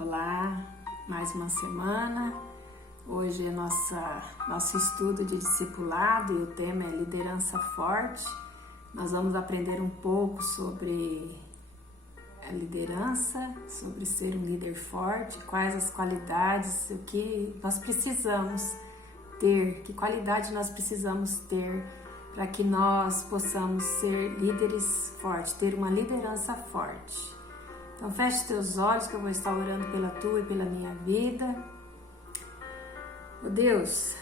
Olá, mais uma semana. Hoje é nosso estudo de discipulado e o tema é liderança forte. Nós vamos aprender um pouco sobre a liderança, sobre ser um líder forte, quais as qualidades, o que nós precisamos ter, que qualidade nós precisamos ter para que nós possamos ser líderes fortes, ter uma liderança forte. Então feche teus olhos que eu vou estar orando pela tua e pela minha vida. Oh Deus,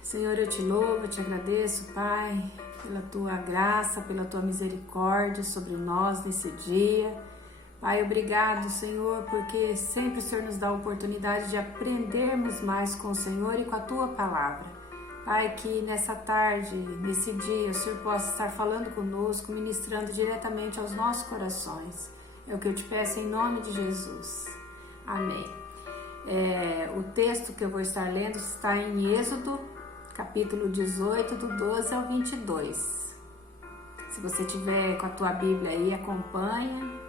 Senhor, eu te louvo, eu te agradeço, Pai, pela tua graça, pela tua misericórdia sobre nós nesse dia. Pai, obrigado, Senhor, porque sempre o Senhor nos dá a oportunidade de aprendermos mais com o Senhor e com a tua palavra. Pai, que nessa tarde, nesse dia, o Senhor possa estar falando conosco, ministrando diretamente aos nossos corações. É o que eu te peço em nome de Jesus. Amém. O texto que eu vou estar lendo está em Êxodo, capítulo 18, do 12 ao 22. Se você tiver com a tua Bíblia aí, acompanha.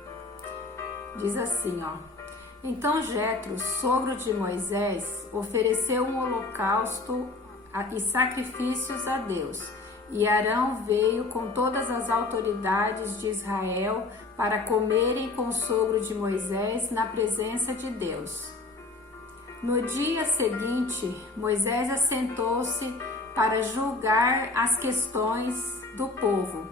Diz assim, ó. Então Jetro, sogro de Moisés, ofereceu um holocausto e sacrifícios a Deus. E Arão veio com todas as autoridades de Israel para comerem com o sogro de Moisés na presença de Deus. No dia seguinte, Moisés assentou-se para julgar as questões do povo,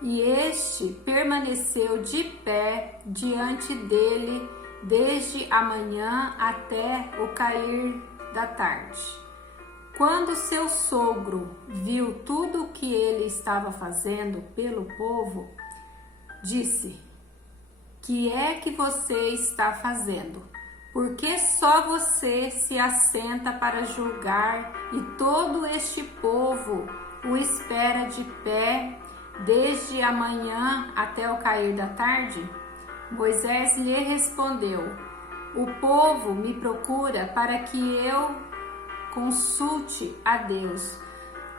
e este permaneceu de pé diante dele desde a manhã até o cair da tarde. Quando seu sogro viu tudo o que ele estava fazendo pelo povo, disse: "Que é que você está fazendo? Por que só você se assenta para julgar e todo este povo o espera de pé desde a manhã até o cair da tarde?" Moisés lhe respondeu: "O povo me procura para que eu consulte a Deus.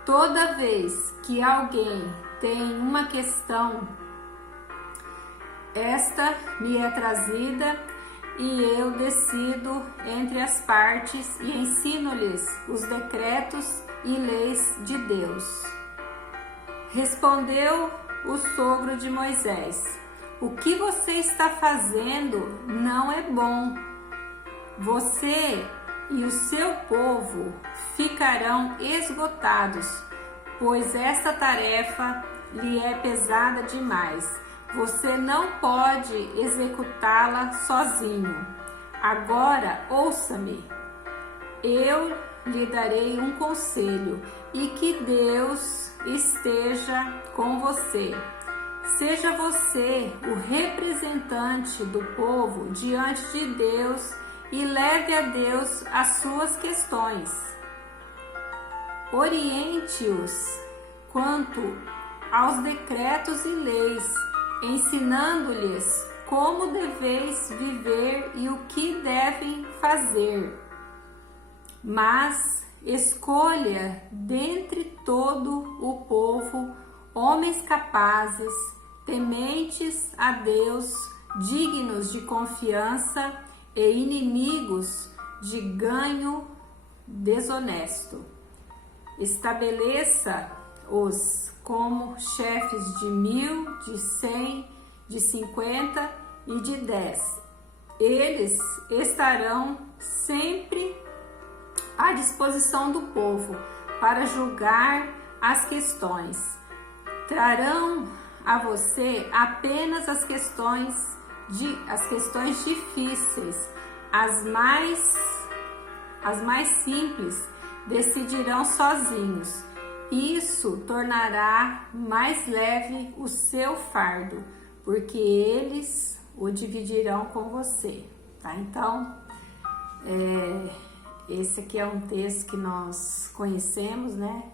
Toda vez que alguém tem uma questão, esta me é trazida e eu decido entre as partes e ensino-lhes os decretos e leis de Deus." Respondeu o sogro de Moisés: "O que você está fazendo não é bom. Você e o seu povo ficarão esgotados, pois esta tarefa lhe é pesada demais. Você não pode executá-la sozinho. Agora ouça-me. Eu lhe darei um conselho e que Deus esteja com você. Seja você o representante do povo diante de Deus e leve a Deus as suas questões. Oriente-os quanto aos decretos e leis, ensinando-lhes como deveis viver e o que devem fazer. Mas escolha dentre todo o povo homens capazes, tementes a Deus, dignos de confiança e inimigos de ganho desonesto. Estabeleça-os como chefes de 1.000, de 100, de 50 e de 10. Eles estarão sempre à disposição do povo para julgar as questões. Trarão a você apenas as questões difíceis, as mais simples decidirão sozinhos. Isso tornará mais leve o seu fardo, porque eles o dividirão com você, tá? Então, esse aqui é um texto que nós conhecemos, né?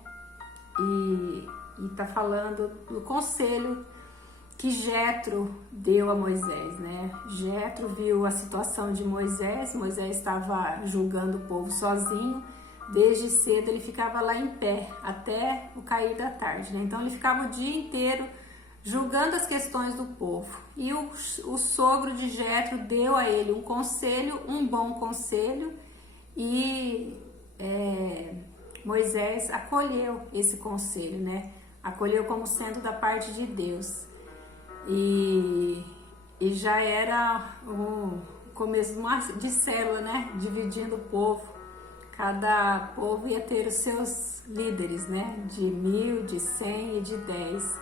E tá falando do conselho que Jetro deu a Moisés, né? Jetro viu a situação de Moisés estava julgando o povo sozinho, desde cedo ele ficava lá em pé, até o cair da tarde, né? Então ele ficava o dia inteiro julgando as questões do povo. E o sogro de Jetro deu a ele um conselho, um bom conselho, e Moisés acolheu esse conselho, né? Acolheu como sendo da parte de Deus. E já era o começo de célula, né? Dividindo o povo. Cada povo ia ter os seus líderes, né? De 1000, de 100 e de 10.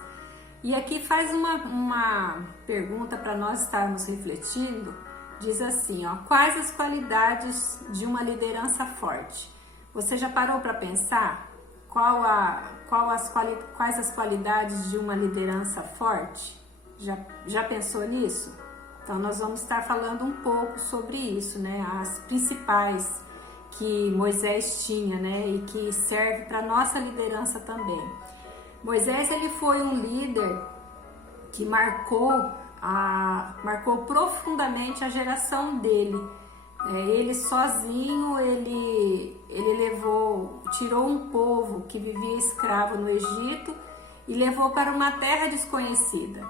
E aqui faz uma pergunta para nós estarmos refletindo. Diz assim, ó, quais as qualidades de uma liderança forte? Você já parou para pensar quais as qualidades de uma liderança forte? Já pensou nisso? Então nós vamos estar falando um pouco sobre isso, né? As principais que Moisés tinha, né? E que serve para nossa liderança também. Moisés, ele foi um líder que marcou profundamente a geração dele. Ele sozinho, ele tirou um povo que vivia escravo no Egito e levou para uma terra desconhecida.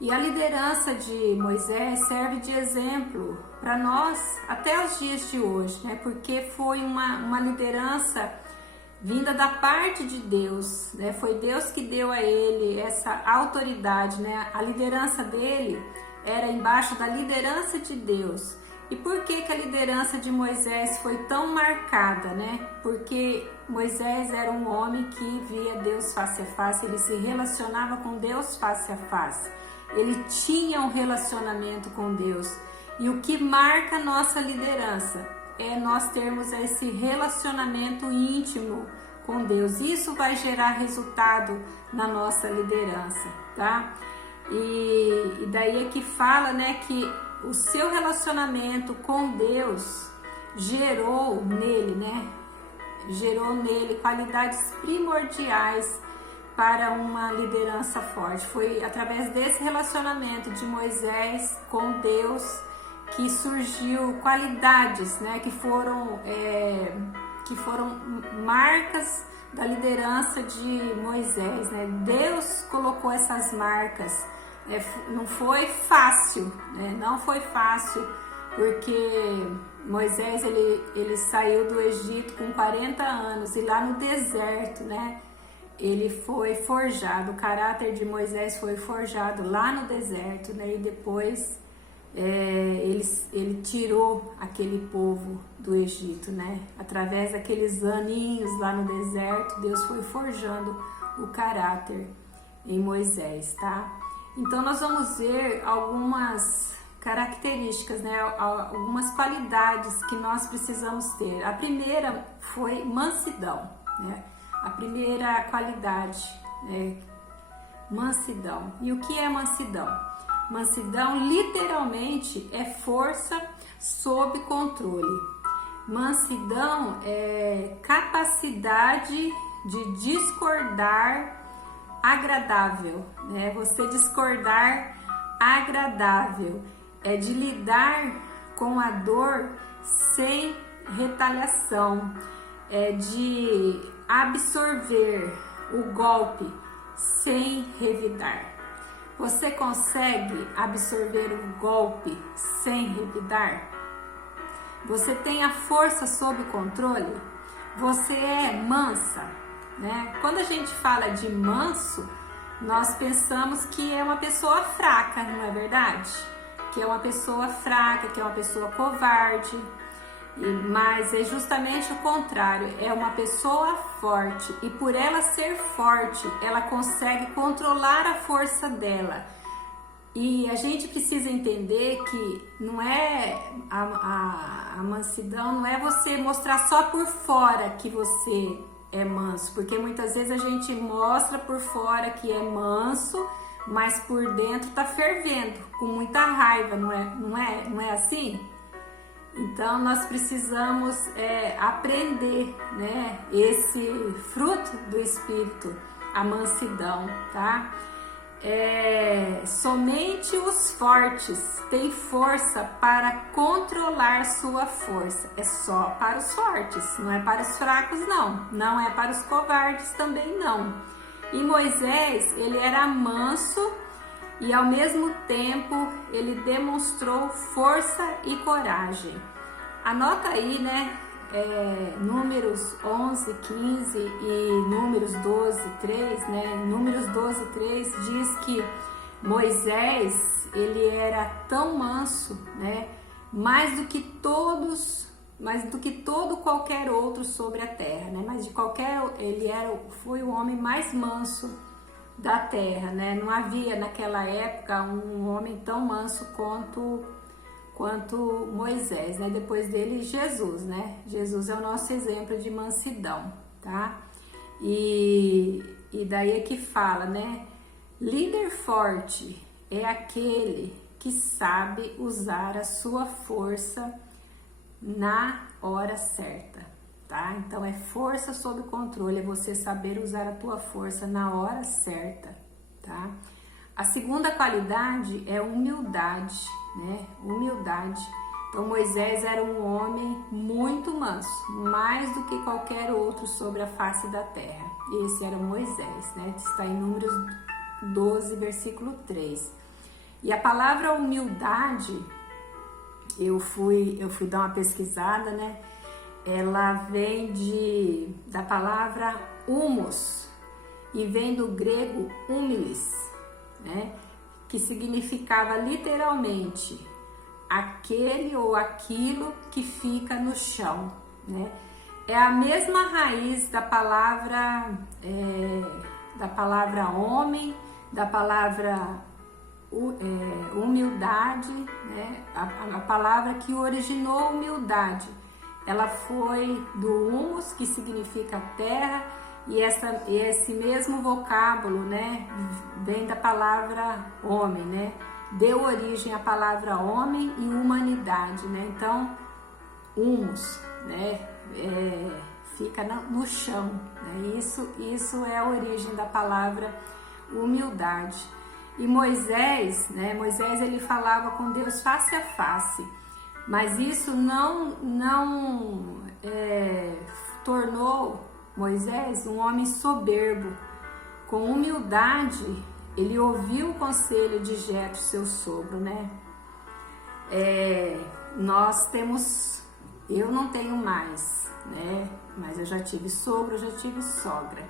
E a liderança de Moisés serve de exemplo para nós até os dias de hoje, né? Porque foi uma liderança vinda da parte de Deus, né? Foi Deus que deu a ele essa autoridade, né? A liderança dele era embaixo da liderança de Deus. E por que a liderança de Moisés foi tão marcada, né? Porque Moisés era um homem que via Deus face a face, ele se relacionava com Deus face a face. Ele tinha um relacionamento com Deus. E o que marca a nossa liderança é nós termos esse relacionamento íntimo com Deus. Isso vai gerar resultado na nossa liderança, tá? E daí é que fala, né, que o seu relacionamento com Deus gerou nele qualidades primordiais para uma liderança forte. Foi através desse relacionamento de Moisés com Deus que surgiu qualidades, né, que foram marcas da liderança de Moisés, né? Deus colocou essas marcas. Não foi fácil, né? Não foi fácil, porque Moisés ele saiu do Egito com 40 anos e lá no deserto, né? Ele foi forjado, o caráter de Moisés foi forjado lá no deserto, né? E depois ele tirou aquele povo do Egito, né? Através daqueles aninhos lá no deserto, Deus foi forjando o caráter em Moisés, tá? Então nós vamos ver algumas características, né? Algumas qualidades que nós precisamos ter. A primeira foi mansidão, né? A primeira qualidade é mansidão. E o que é mansidão? Mansidão literalmente é força sob controle. Mansidão é capacidade de discordar agradável, né? Você discordar agradável é de lidar com a dor sem retaliação, é de absorver o golpe sem revidar. Você consegue absorver o golpe sem revidar? Você tem a força sob controle? Você é mansa, né? Quando a gente fala de manso, nós pensamos que é uma pessoa fraca, não é verdade? Que é uma pessoa fraca, que é uma pessoa covarde. Mas é justamente o contrário, é uma pessoa forte, e por ela ser forte, ela consegue controlar a força dela. E a gente precisa entender que não é a mansidão, não é você mostrar só por fora que você é manso, porque muitas vezes a gente mostra por fora que é manso, mas por dentro tá fervendo, com muita raiva, não é assim? Então nós precisamos aprender, né, esse fruto do Espírito, a mansidão, tá? Somente os fortes têm força para controlar sua força. É só para os fortes, não é para os fracos, não. Não é para os covardes também, não. E Moisés, ele era manso, e ao mesmo tempo ele demonstrou força e coragem. Anota aí, né? Números 11, 15 e Números 12, 3, né? Números 12, 3 diz que Moisés, ele era tão manso, né? Mais do que todo qualquer outro sobre a terra, né? Foi o homem mais manso da terra, né? Não havia naquela época um homem tão manso quanto Moisés, né? Depois dele, Jesus, né? Jesus é o nosso exemplo de mansidão, tá? E daí é que fala, né? Líder forte é aquele que sabe usar a sua força na hora certa, tá? Então é força sob controle, é você saber usar a tua força na hora certa, tá? A segunda qualidade é humildade, né? Humildade. Então Moisés era um homem muito manso, mais do que qualquer outro sobre a face da terra. Esse era Moisés, né? Está em Números 12, versículo 3. E a palavra humildade, eu fui dar uma pesquisada, né? Ela vem da palavra humus e vem do grego humilis, né? Que significava literalmente aquele ou aquilo que fica no chão, né? É a mesma raiz da palavra homem, da palavra humildade, né? A palavra que originou humildade, ela foi do humus, que significa terra, e esse mesmo vocábulo, né, vem da palavra homem, né? Deu origem à palavra homem e humanidade, né? Então, humus, né, fica no chão, né? Isso é a origem da palavra humildade. E Moisés, né? Moisés, ele falava com Deus face a face, mas isso não tornou Moisés um homem soberbo. Com humildade, ele ouviu o conselho de Jetro, seu sogro, né? Eu não tenho mais, né? Mas eu já tive sogro, já tive sogra.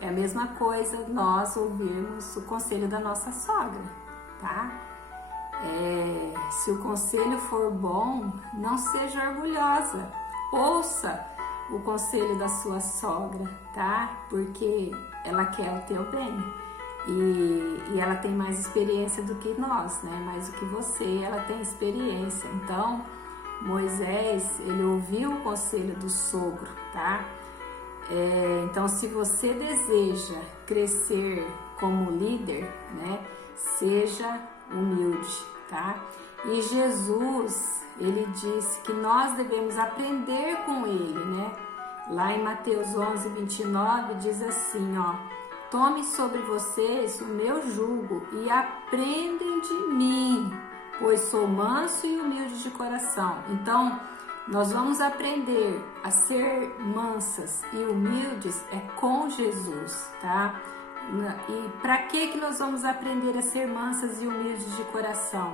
É a mesma coisa nós ouvirmos o conselho da nossa sogra, tá? Se o conselho for bom, não seja orgulhosa. Ouça o conselho da sua sogra, tá? Porque ela quer o teu bem. E ela tem mais experiência do que nós, né? Mais do que você, ela tem experiência. Então, Moisés, ele ouviu o conselho do sogro, tá? Então, se você deseja crescer como líder, né? Seja humilde, tá? E Jesus, ele disse que nós devemos aprender com ele, né? Lá em Mateus 11, 29, diz assim, ó: tomem sobre vocês o meu jugo e aprendem de mim, pois sou manso e humilde de coração. Então, nós vamos aprender a ser mansas e humildes com Jesus, tá? E para que nós vamos aprender a ser mansas e humildes de coração?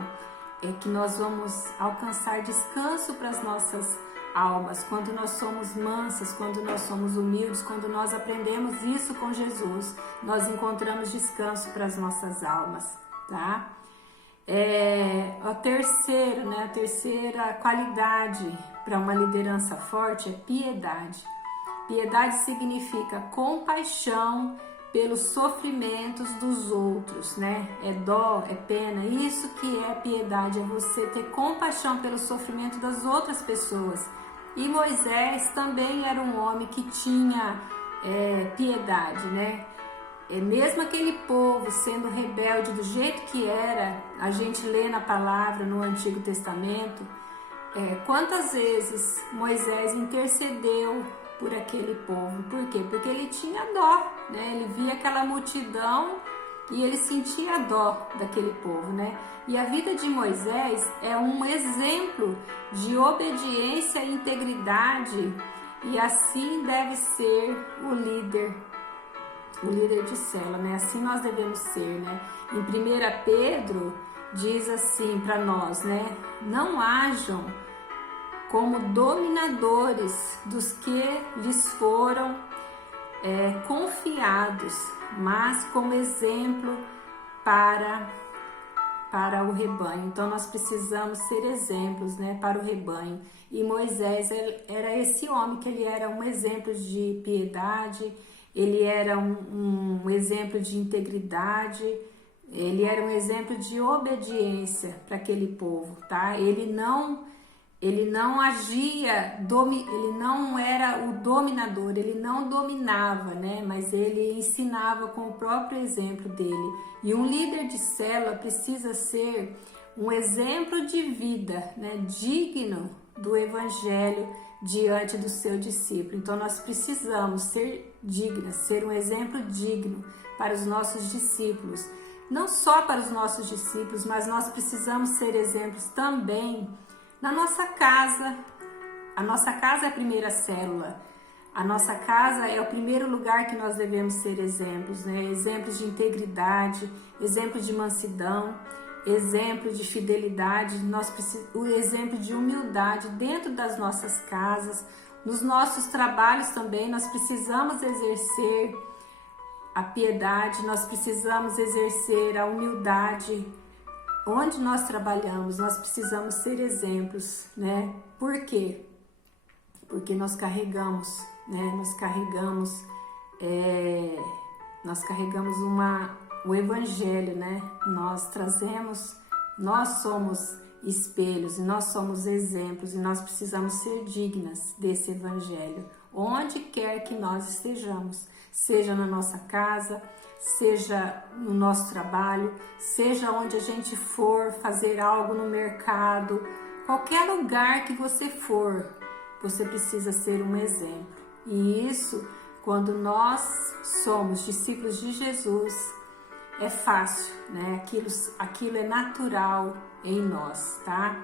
É que nós vamos alcançar descanso para as nossas almas, quando nós somos mansas, quando nós somos humildes, quando nós aprendemos isso com Jesus, nós encontramos descanso para as nossas almas, tá? A terceira qualidade para uma liderança forte é piedade. Piedade significa compaixão pelos sofrimentos dos outros, né? É dó, é pena. Isso que é piedade, é você ter compaixão pelo sofrimento das outras pessoas. E Moisés também era um homem que tinha piedade, né? Mesmo aquele povo sendo rebelde do jeito que era, a gente lê na palavra no Antigo Testamento, quantas vezes Moisés intercedeu por aquele povo. Por quê? Porque ele tinha dó, né? Ele via aquela multidão e ele sentia dó daquele povo, né? E a vida de Moisés é um exemplo de obediência e integridade, e assim deve ser o líder o líder de célula, né? Assim nós devemos ser, né? Em 1 Pedro diz assim para nós, né? Não hajam como dominadores dos que lhes foram confiados, mas como exemplo para o rebanho. Então nós precisamos ser exemplos, né, para o rebanho. E Moisés era esse homem que ele era um exemplo de piedade, ele era um exemplo de integridade, ele era um exemplo de obediência para aquele povo, tá? Ele não agia, ele não era o dominador, ele não dominava, né? Mas ele ensinava com o próprio exemplo dele. E um líder de célula precisa ser um exemplo de vida, né? Digno do evangelho diante do seu discípulo. Então nós precisamos ser dignas, ser um exemplo digno para os nossos discípulos. Não só para os nossos discípulos, mas nós precisamos ser exemplos também na nossa casa. A nossa casa é a primeira célula. A nossa casa é o primeiro lugar que nós devemos ser exemplos, né? Exemplos de integridade, exemplos de mansidão, exemplo de fidelidade, o exemplo de humildade dentro das nossas casas, nos nossos trabalhos também. Nós precisamos exercer a piedade, nós precisamos exercer a humildade. Onde nós trabalhamos, nós precisamos ser exemplos, né? Por quê? Porque nós carregamos, né? Nós carregamos o evangelho, né? Nós somos espelhos e nós somos exemplos e nós precisamos ser dignas desse evangelho, onde quer que nós estejamos, seja na nossa casa, seja no nosso trabalho, seja onde a gente for fazer algo no mercado, qualquer lugar que você for, você precisa ser um exemplo. E isso, quando nós somos discípulos de Jesus, é fácil, né? Aquilo é natural em nós, tá?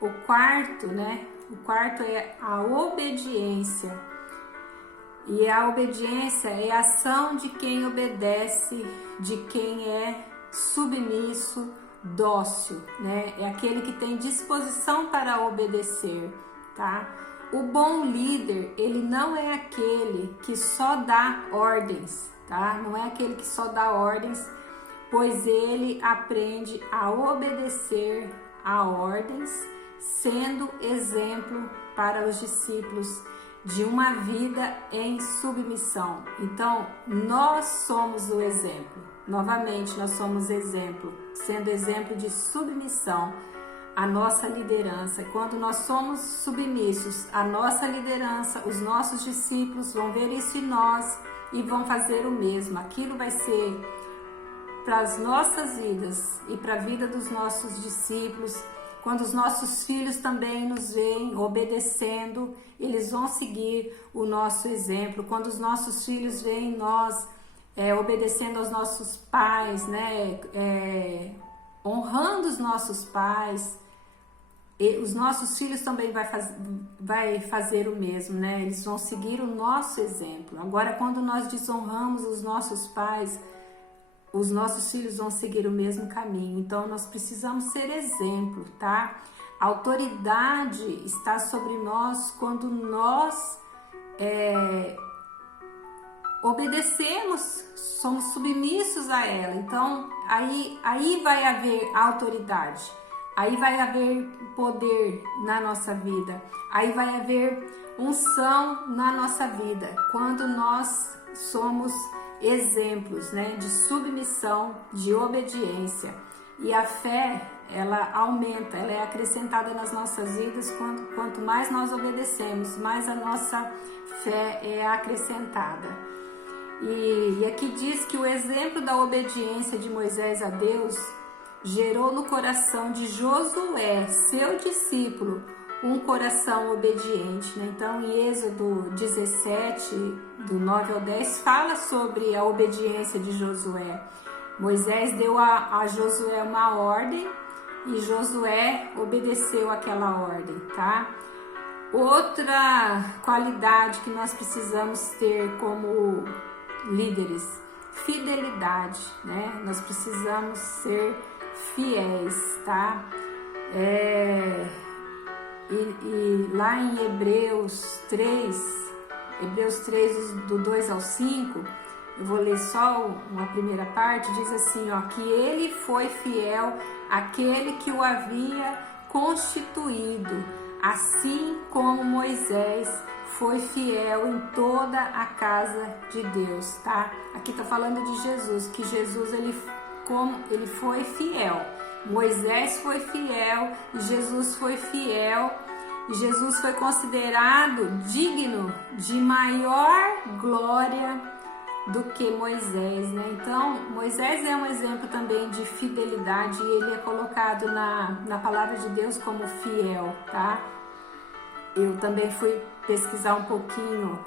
O quarto, né? O quarto é a obediência. E a obediência é a ação de quem obedece, de quem é submisso, dócil, né? É aquele que tem disposição para obedecer, tá? O bom líder, ele não é aquele que só dá ordens, tá? Não é aquele que só dá ordens, pois ele aprende a obedecer a ordens, sendo exemplo para os discípulos de uma vida em submissão. Então, nós somos o exemplo. Novamente, nós somos exemplo, sendo exemplo de submissão à nossa liderança. Quando nós somos submissos à nossa liderança, os nossos discípulos vão ver isso em nós e vão fazer o mesmo. Aquilo vai ser para as nossas vidas e para a vida dos nossos discípulos. Quando os nossos filhos também nos veem obedecendo, eles vão seguir o nosso exemplo. Quando os nossos filhos veem nós obedecendo aos nossos pais, né? Honrando os nossos pais, os nossos filhos também vai fazer o mesmo, né? Eles vão seguir o nosso exemplo. Agora, quando nós desonramos os nossos pais, os nossos filhos vão seguir o mesmo caminho. Então, nós precisamos ser exemplo, tá? A autoridade está sobre nós quando nós obedecemos, somos submissos a ela. Então, aí vai haver autoridade, aí vai haver poder na nossa vida, aí vai haver unção na nossa vida, quando nós somos exemplos, né, de submissão, de obediência. E a fé, ela aumenta, ela é acrescentada nas nossas vidas. Quanto mais nós obedecemos, mais a nossa fé é acrescentada. E aqui diz que o exemplo da obediência de Moisés a Deus gerou no coração de Josué, seu discípulo, um coração obediente, né? Então, em Êxodo 17, do 9 ao 10, fala sobre a obediência de Josué. Moisés deu a Josué uma ordem e Josué obedeceu aquela ordem, tá? Outra qualidade que nós precisamos ter como líderes, fidelidade, né? Nós precisamos ser fiéis, tá? E lá em Hebreus 3, do 2 ao 5, eu vou ler só uma primeira parte, diz assim, ó, que ele foi fiel àquele que o havia constituído, assim como Moisés foi fiel em toda a casa de Deus, tá? Aqui tá falando de Jesus, que Jesus ele foi fiel. Moisés foi fiel, Jesus foi fiel, e Jesus foi considerado digno de maior glória do que Moisés, né? Então, Moisés é um exemplo também de fidelidade e ele é colocado na palavra de Deus como fiel, tá? Eu também fui pesquisar um pouquinho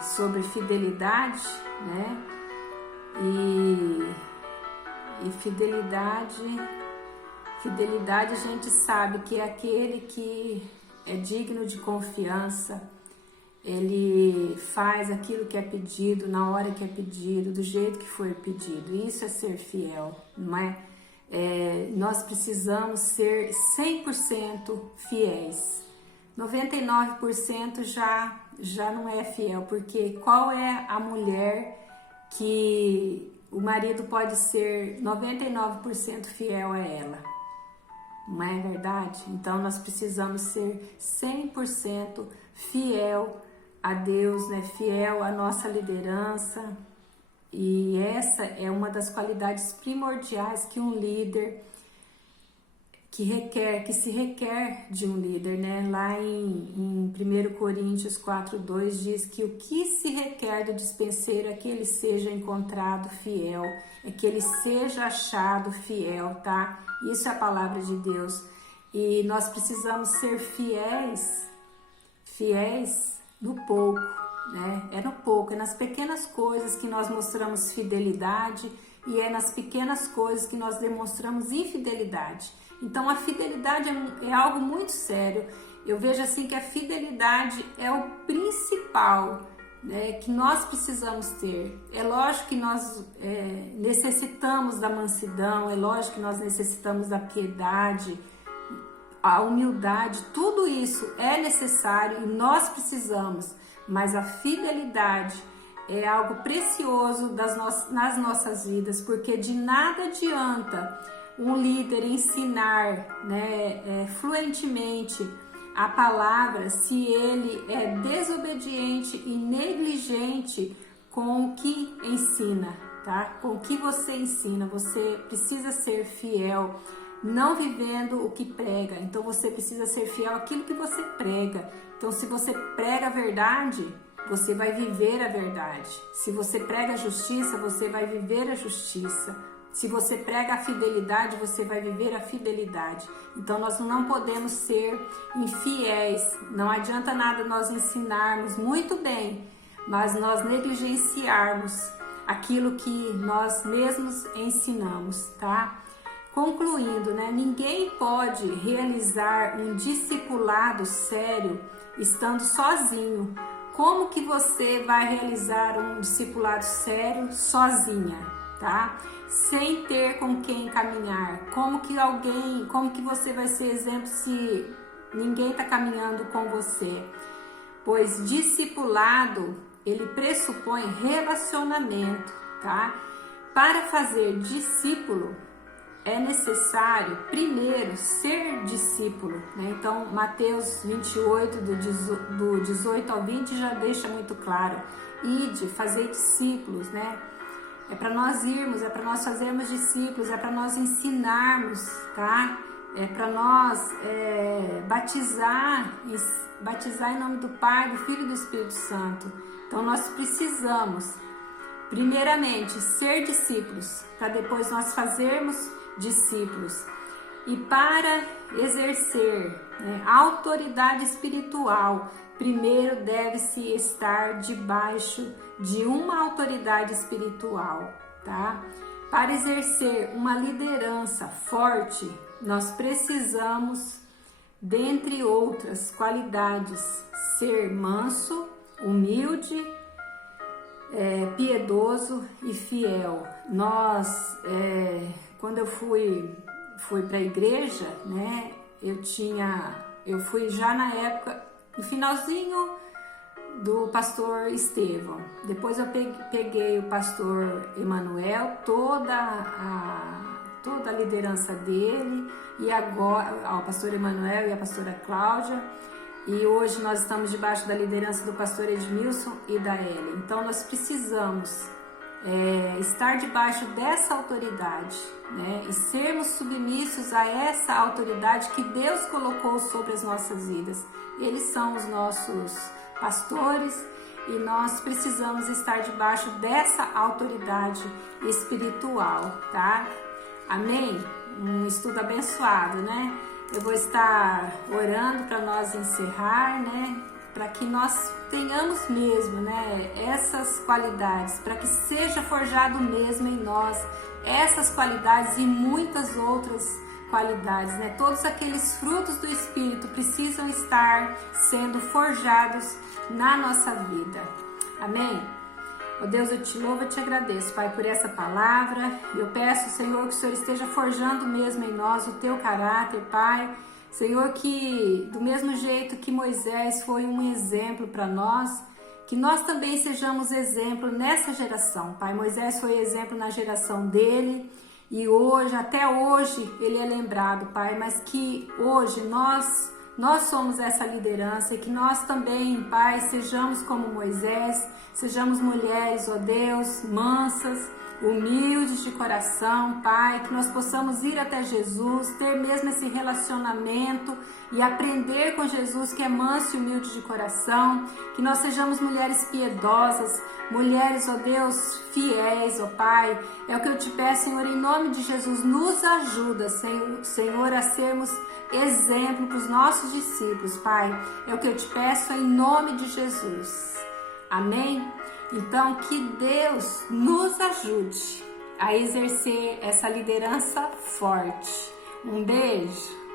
sobre fidelidade, né? E fidelidade a gente sabe que é aquele que é digno de confiança, ele faz aquilo que é pedido, na hora que é pedido, do jeito que foi pedido. Isso é ser fiel, não é? Nós precisamos ser 100% fiéis. 99% já não é fiel, porque qual é a mulher que o marido pode ser 99% fiel a ela? Não é verdade? Então nós precisamos ser 100% fiel a Deus, né? Fiel à nossa liderança. E essa é uma das qualidades primordiais que um líder que se requer de um líder, né? Lá em 1 Coríntios 4:2 diz que o que se requer do dispenseiro é que ele seja encontrado fiel, é que ele seja achado fiel, tá? Isso é a palavra de Deus. E nós precisamos ser fiéis no pouco, né? É no pouco, é nas pequenas coisas que nós mostramos fidelidade e é nas pequenas coisas que nós demonstramos infidelidade. Então a fidelidade é algo muito sério. Eu vejo assim que a fidelidade é o principal, né, que nós precisamos ter. É lógico que nós necessitamos da mansidão, é lógico que nós necessitamos da piedade, a humildade, tudo isso é necessário e nós precisamos, mas a fidelidade é algo precioso nas nossas vidas, porque de nada adianta um líder ensinar, né, fluentemente a palavra se ele é desobediente e negligente com o que ensina, tá? Com o que você ensina, você precisa ser fiel, não vivendo o que prega. Então você precisa ser fiel àquilo que você prega. Então se você prega a verdade, você vai viver a verdade. Se você prega a justiça, você vai viver a justiça. Se você prega a fidelidade, você vai viver a fidelidade. Então nós não podemos ser infiéis. Não adianta nada nós ensinarmos muito bem, mas nós negligenciarmos aquilo que nós mesmos ensinamos, tá? Concluindo, né? Ninguém pode realizar um discipulado sério estando sozinho. Como que você vai realizar um discipulado sério sozinha, tá? Sem ter com quem caminhar. Como que você vai ser exemplo se ninguém está caminhando com você? Pois discipulado, ele pressupõe relacionamento, tá? Para fazer discípulo, é necessário primeiro ser discípulo, né? Então Mateus 28 do 18 ao 20 já deixa muito claro: ide, fazer discípulos, né? É para nós irmos, é para nós fazermos discípulos, é para nós ensinarmos, tá? É para nós batizar em nome do Pai, do Filho e do Espírito Santo. Então nós precisamos primeiramente ser discípulos, para depois nós fazermos discípulos. E para exercer, né, autoridade espiritual, primeiro deve-se estar debaixo de uma autoridade espiritual, tá? Para exercer uma liderança forte, nós precisamos dentre outras qualidades, ser manso, humilde, piedoso e fiel. Quando eu fui para a igreja, né, eu fui já na época, no finalzinho do pastor Estevão. Depois eu peguei o pastor Emanuel, toda a liderança dele, e agora o pastor Emanuel e a pastora Cláudia, e hoje nós estamos debaixo da liderança do pastor Edmilson e da Ellen. Então nós precisamos estar debaixo dessa autoridade, né? E sermos submissos a essa autoridade que Deus colocou sobre as nossas vidas. Eles são os nossos pastores e nós precisamos estar debaixo dessa autoridade espiritual, tá? Amém? Um estudo abençoado, né? Eu vou estar orando para nós encerrar, né? Para que nós tenhamos mesmo, né, essas qualidades, para que seja forjado mesmo em nós essas qualidades e muitas outras qualidades, né? Todos aqueles frutos do Espírito precisam estar sendo forjados na nossa vida. Amém? Ó Deus, eu te louvo e te agradeço, Pai, por essa palavra. Eu peço, Senhor, que o Senhor esteja forjando mesmo em nós o teu caráter, Pai. Senhor, que do mesmo jeito que Moisés foi um exemplo para nós, que nós também sejamos exemplo nessa geração, Pai. Moisés foi exemplo na geração dele e hoje, até hoje, ele é lembrado, Pai, mas que hoje nós somos essa liderança e que nós também, Pai, sejamos como Moisés, sejamos mulheres, ó Deus, mansas, humildes de coração, Pai, que nós possamos ir até Jesus, ter mesmo esse relacionamento e aprender com Jesus, que é manso e humilde de coração, que nós sejamos mulheres piedosas, mulheres, ó Deus, fiéis, ó Pai. É o que eu te peço, Senhor, em nome de Jesus, nos ajuda, Senhor, a sermos exemplo para os nossos discípulos, Pai. É o que eu te peço em nome de Jesus. Amém? Então, que Deus nos ajude a exercer essa liderança forte. Um beijo!